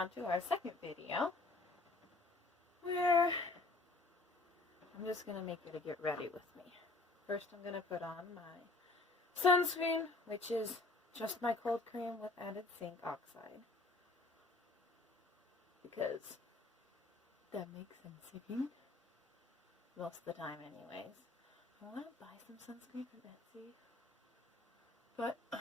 on to our second video, where I'm just going to make you to get ready with me. First, I'm going to put on my sunscreen, which is just my cold cream with added zinc oxide. Because that makes sense, I think. Most of the time, anyways. I want to buy some sunscreen from Etsy, but I'm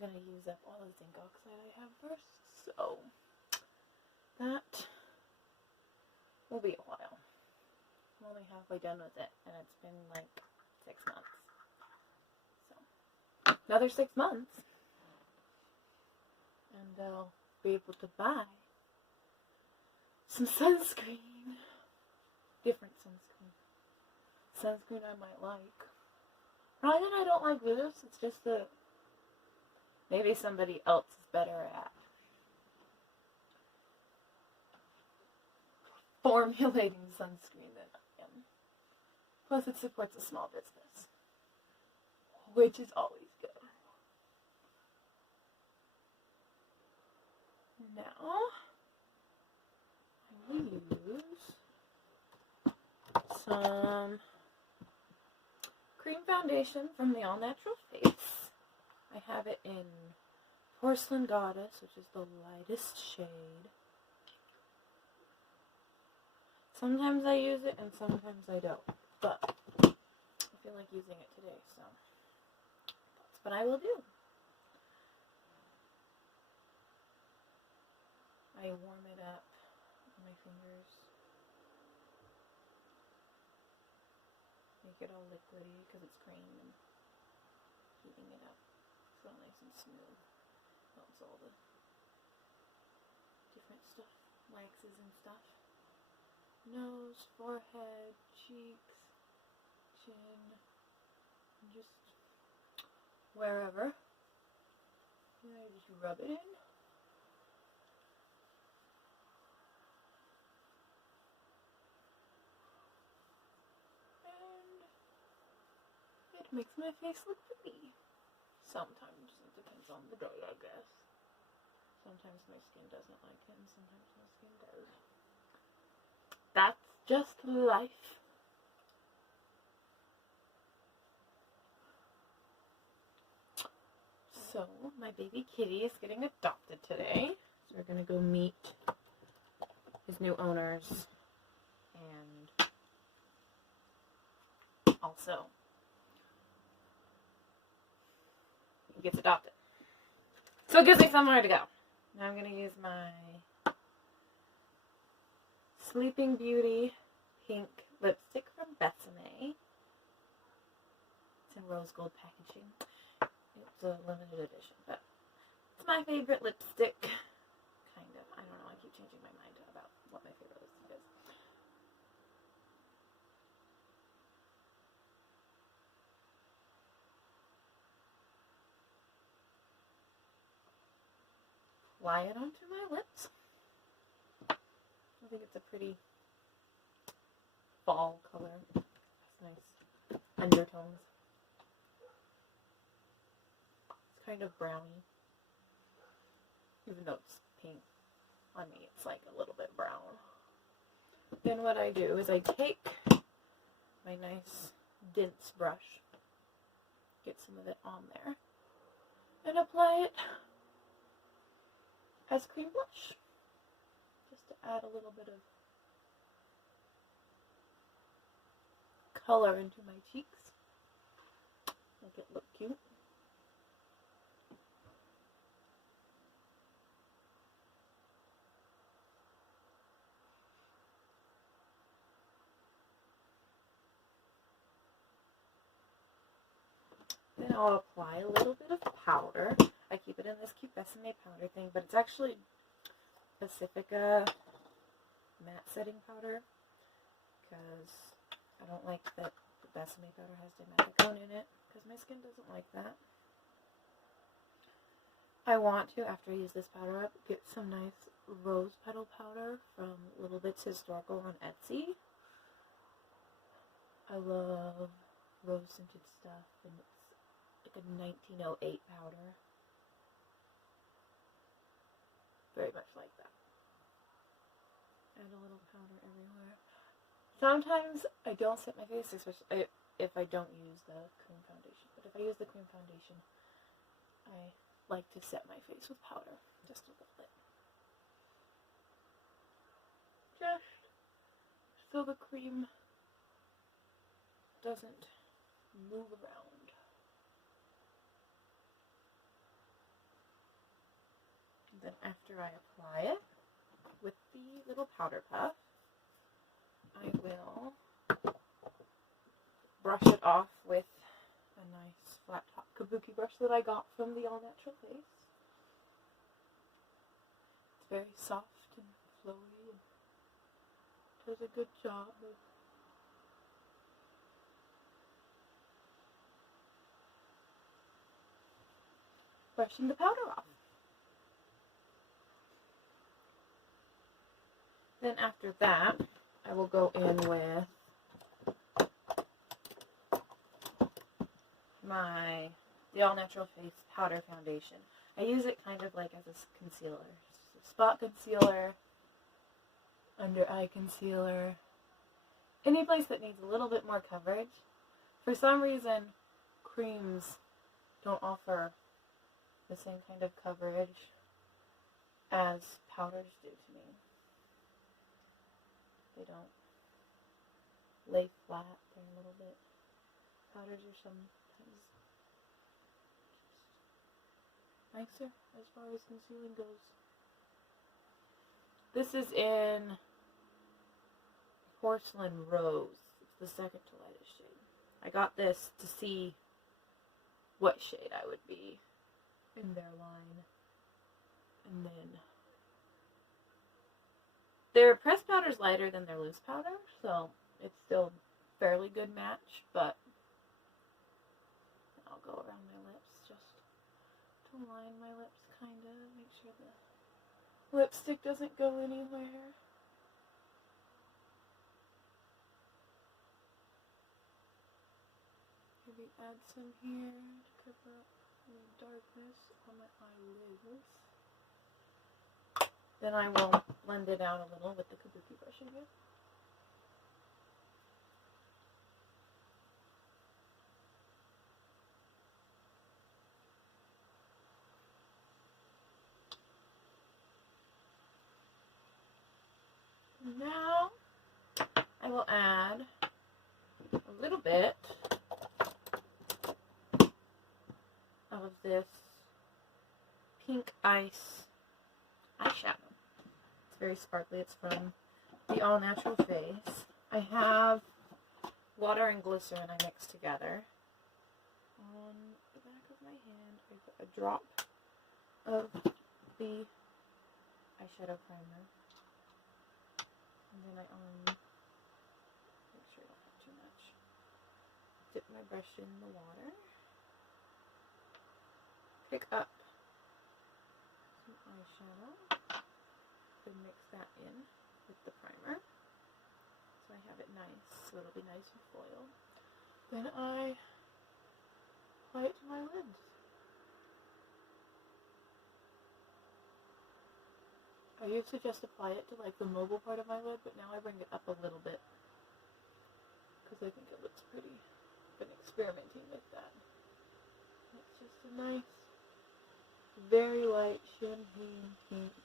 going to use up all the zinc oxide I have first, so that will be a while. I'm only halfway done with it, and it's been like 6 months. So, another 6 months, and I'll be able to buy some sunscreen. Different sunscreen. Sunscreen I might like. Not that I don't like this, it's just that maybe somebody else is better at formulating sunscreen than I am. Plus it supports a small business, which is always good. Now, I will use some cream foundation from the All Natural Face. I have it in Porcelain Goddess, which is the lightest shade. Sometimes I use it and sometimes I don't, but I feel like using it today, so that's what I will do. I warm it up on my fingers. Make it all liquidy because it's cream and heating it up. It's all nice and smooth. Helps all the different stuff, waxes and stuff. Nose, forehead, cheeks, chin, just wherever. And I just rub it in. And it makes my face look pretty. Sometimes. It depends on the day, I guess. Sometimes my skin doesn't like it, and sometimes my skin does. That's just life. So, my baby kitty is getting adopted today. So we're going to go meet his new owners. And also, he gets adopted. So it gives me somewhere to go. Now I'm going to use my Sleeping Beauty pink lipstick from Besame. It's in rose gold packaging. It's a limited edition, but it's my favorite lipstick. Kind of. I don't know. I keep changing my mind about what my favorite lipstick is. Apply it onto my lips. I think it's a pretty fall color. It's nice undertones. It's kind of browny. Even though it's pink, on me it's like a little bit brown. Then what I do is I take my nice dense brush, get some of it on there, and apply it as cream blush. Just to add a little bit of color into my cheeks. Make it look cute. Then I'll apply a little bit of powder. I keep it in this cute Besame powder thing, but it's actually Pacifica matte setting powder, because I don't like that the Besame powder has dimethicone in it, because my skin doesn't like that. I want to, after I use this powder up, get some nice rose petal powder from Little Bits Historical on Etsy. I love rose scented stuff, and it's like a 1908 powder. Add a little powder everywhere. Sometimes I don't set my face, especially if I don't use the cream foundation. But if I use the cream foundation, I like to set my face with powder. Just a little bit. Just so the cream doesn't move around. And then after I apply it with the little powder puff, I will brush it off with a nice flat top kabuki brush that I got from the All Natural Face. It's very soft and flowy and does a good job of brushing the powder off. Then after that, I will go in with the All Natural Face Powder Foundation. I use it kind of like as a concealer. It's a spot concealer, under eye concealer, any place that needs a little bit more coverage. For some reason, creams don't offer the same kind of coverage as powders do to me. They don't lay flat, they're a little bit, powders are sometimes just nicer as far as concealing goes. This is in Porcelain Rose. It's the second to lightest shade. I got this to see what shade I would be in their line. And then their pressed powder is lighter than their loose powder, so it's still fairly good match, but I'll go around my lips just to line my lips, kind of, make sure the lipstick doesn't go anywhere. Maybe add some here to cover up any darkness on my eyelids. Then I will blend it out a little with the kabuki brush again. Now I will add a little bit of this pink ice eyeshadow. It's very sparkly. It's from the All Natural Face. I have water and glycerin I mix together. On the back of my hand, I put a drop of the eyeshadow primer. And then I make sure I don't have too much. Dip my brush in the water. Pick up some eyeshadow. Then mix that in with the primer. So I have it nice, so it'll be nice and foiled. Then I apply it to my lids. I used to just apply it to like the mobile part of my lid, but now I bring it up a little bit because I think it looks pretty. I've been experimenting with that. It's just a nice, very light champagne pink.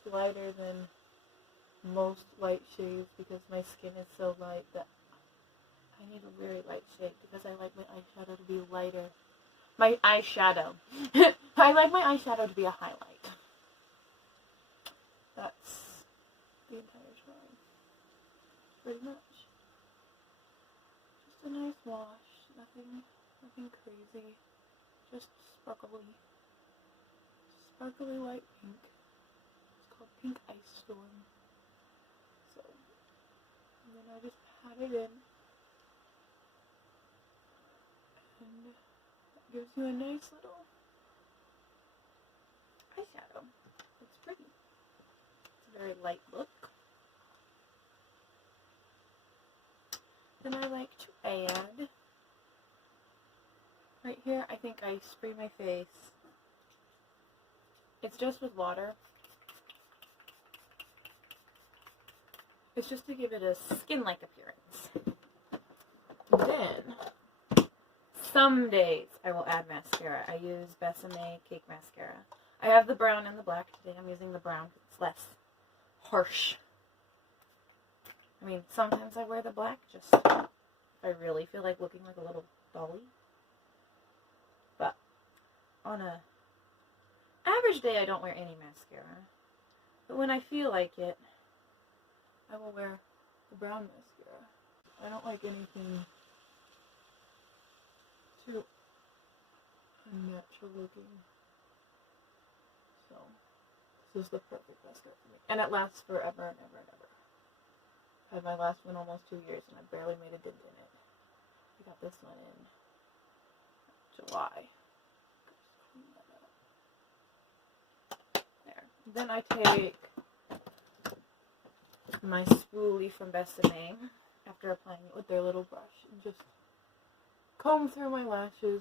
It's lighter than most light shades because my skin is so light that I need a very light shade because I like my eyeshadow to be lighter. My eyeshadow. I like my eyeshadow to be a highlight. That's the entire drawing. Pretty much. Just a nice wash. Nothing crazy. Just sparkly light pink. It's called Pink Ice-Storm. So, and then I just pat it in. And that gives you a nice little eyeshadow. It's pretty. Very light look. Then I like to add, right here, I think I spray my face. It's just with water. It's just to give it a skin-like appearance. Then, some days I will add mascara. I use Besame Cake Mascara. I have the brown and the black. Today I'm using the brown. It's less harsh. I mean, sometimes I wear the black just if I really feel like looking like a little dolly. But on a average day, I don't wear any mascara. But when I feel like it, I will wear the brown mascara. I don't like anything too unnatural looking. So, this is the perfect mascara for me. And it lasts forever and ever and ever. I had my last one almost 2 years and I barely made a dent in it. I got this one in July. There. Then I take my spoolie from Besame after applying it with their little brush and just comb through my lashes.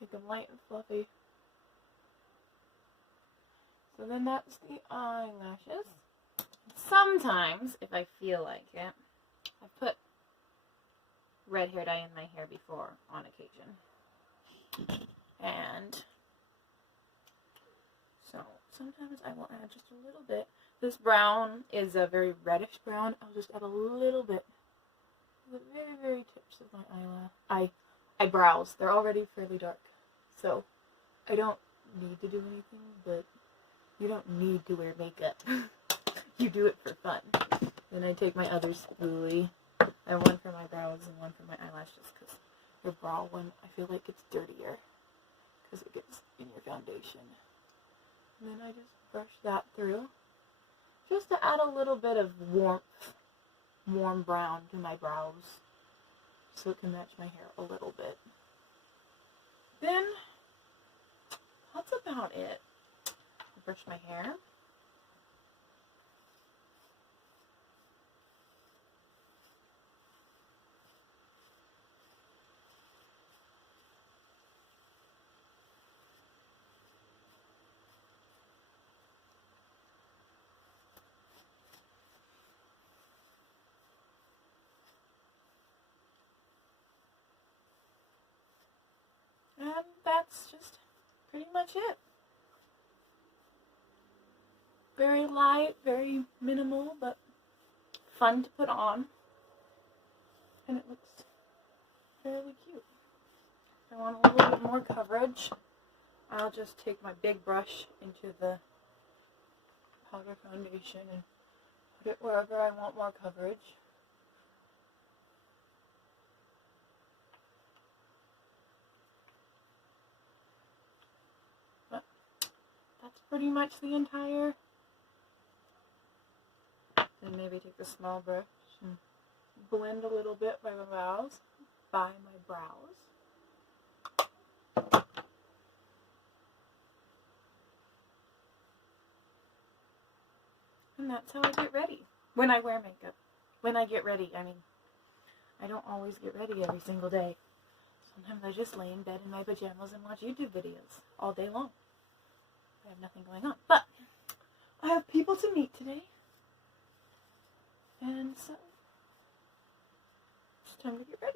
Make them light and fluffy. So then that's the eyelashes. Sometimes, if I feel like it, I put red hair dye in my hair before on occasion. And so sometimes I will add just a little bit. This brown is a very reddish brown. I'll just add a little bit. The very, very tips of my eyebrows. They're already fairly dark. So I don't need to do anything, but you don't need to wear makeup. You do it for fun. Then I take my other spoolie. I have one for my brows and one for my eyelashes because your brow one, I feel like it's dirtier because it gets in your foundation. And then I just brush that through just to add a little bit of warm brown to my brows so it can match my hair a little bit. Then, that's about it. I brush my hair. And that's just pretty much it. Very light, very minimal, but fun to put on. And it looks fairly cute. If I want a little bit more coverage, I'll just take my big brush into the powder foundation and put it wherever I want more coverage. That's pretty much the entire. Then maybe take a small brush and blend a little bit by my brows. And that's how I get ready. When I wear makeup. When I get ready, I mean, I don't always get ready every single day. Sometimes I just lay in bed in my pajamas and watch YouTube videos all day long. I have nothing going on. But I have people to meet today. And so it's time to get ready.